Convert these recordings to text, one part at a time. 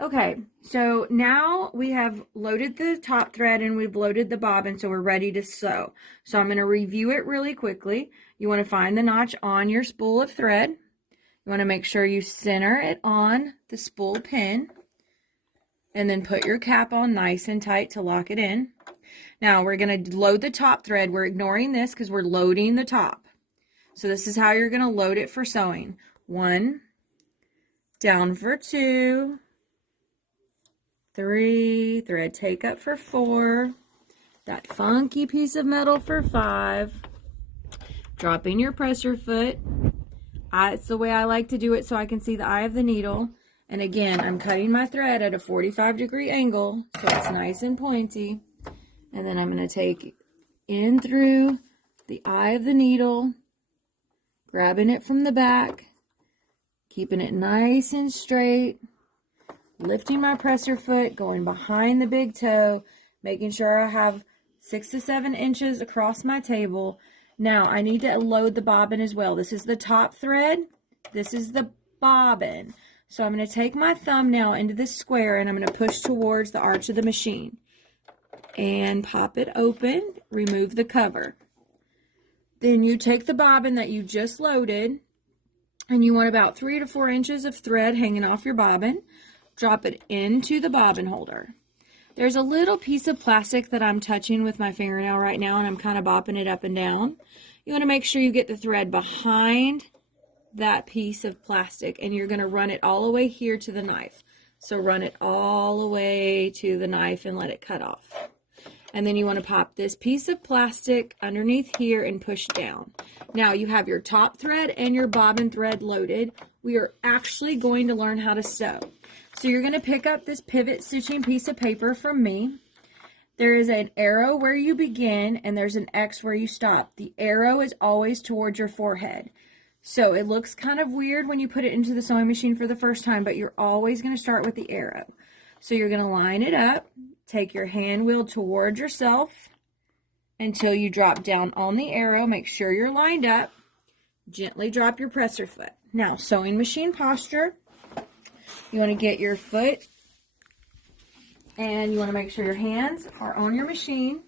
Okay, so now we have loaded the top thread and we've loaded the bobbin, so we're ready to sew. So I'm going to review it really quickly. You want to find the notch on your spool of thread. You want to make sure you center it on the spool pin and then put your cap on nice and tight to lock it in. Now we're going to load the top thread. We're ignoring this because we're loading the top. So this is how you're going to load it for sewing. 1, down for 2, 3, thread take up for 4, that funky piece of metal for 5, dropping your presser foot. It's the way I like to do it so I can see the eye of the needle. And again, I'm cutting my thread at a 45-degree angle so it's nice and pointy. And then I'm going to take in through the eye of the needle, grabbing it from the back, keeping it nice and straight, lifting my presser foot, going behind the big toe, making sure I have 6 to 7 inches across my table. Now I need to load the bobbin as well. This is the top thread. This is the bobbin. So I'm going to take my thumb now into this square and I'm going to push towards the arch of the machine and pop it open, remove the cover. Then you take the bobbin that you just loaded and you want about 3 to 4 inches of thread hanging off your bobbin. Drop it into the bobbin holder. There's a little piece of plastic that I'm touching with my fingernail right now and I'm kind of bopping it up and down. You want to make sure you get the thread behind that piece of plastic and you're going to run it all the way here to the knife. So run it all the way to the knife and let it cut off. And then you want to pop this piece of plastic underneath here and push down. Now you have your top thread and your bobbin thread loaded. We are actually going to learn how to sew. So you're going to pick up this pivot stitching piece of paper from me. There is an arrow where you begin and there's an X where you stop. The arrow is always towards your forehead. So it looks kind of weird when you put it into the sewing machine for the first time, but you're always going to start with the arrow. So you're going to line it up, take your hand wheel towards yourself until you drop down on the arrow. Make sure you're lined up. Gently drop your presser foot. Now, sewing machine posture. You want to get your foot and you want to make sure your hands are on your machine.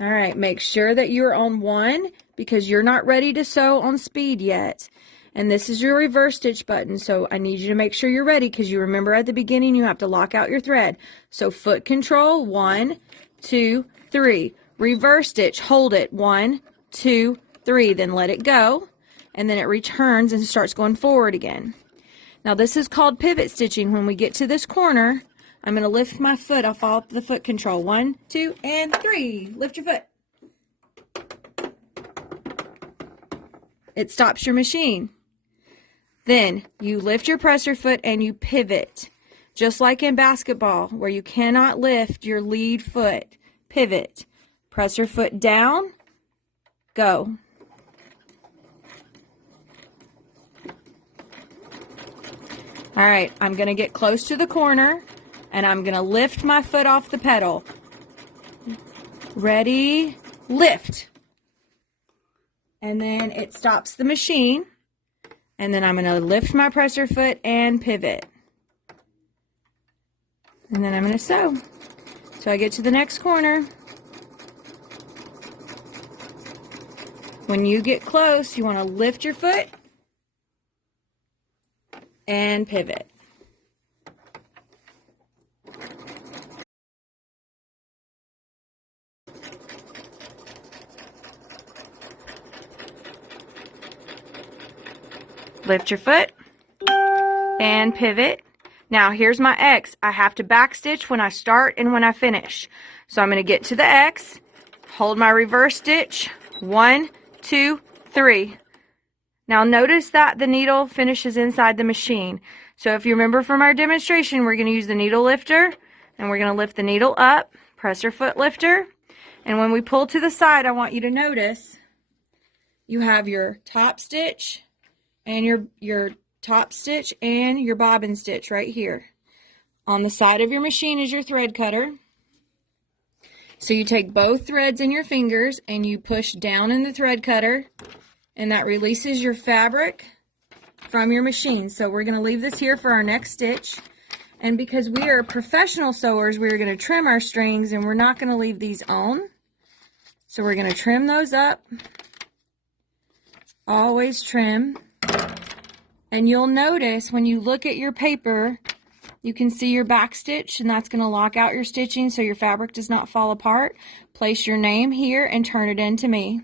All right, make sure that you're on 1 because you're not ready to sew on speed yet. And this is your reverse stitch button, so I need you to make sure you're ready because you remember at the beginning you have to lock out your thread. So foot control, 1, 2, 3. Reverse stitch, hold it, 1, 2, 3, then let it go. And then it returns and starts going forward again. Now this is called pivot stitching. When we get to this corner, I'm going to lift my foot. I'll follow the foot control. 1, 2, and 3. Lift your foot. It stops your machine. Then you lift your presser foot and you pivot. Just like in basketball where you cannot lift your lead foot. Pivot. Presser foot down. Go. All right, I'm going to get close to the corner and I'm going to lift my foot off the pedal. Ready, lift. And then it stops the machine. And then I'm going to lift my presser foot and pivot. And then I'm going to sew. So I get to the next corner. When you get close, you want to lift your foot and pivot. Lift your foot and pivot. Now here's my X. I have to back stitch when I start and when I finish. So I'm going to get to the X, hold my reverse stitch, 1, 2, 3. Now notice that the needle finishes inside the machine. So if you remember from our demonstration, we're going to use the needle lifter and we're going to lift the needle up, presser foot lifter. And when we pull to the side, I want you to notice you have your top stitch and your top stitch and your bobbin stitch right here. On the side of your machine is your thread cutter. So you take both threads in your fingers and you push down in the thread cutter, and that releases your fabric from your machine. So we're going to leave this here for our next stitch. And because we are professional sewers, we're going to trim our strings and we're not going to leave these on. So we're going to trim those up. Always trim. And you'll notice when you look at your paper, you can see your back stitch, and that's going to lock out your stitching so your fabric does not fall apart. Place your name here and turn it in to me.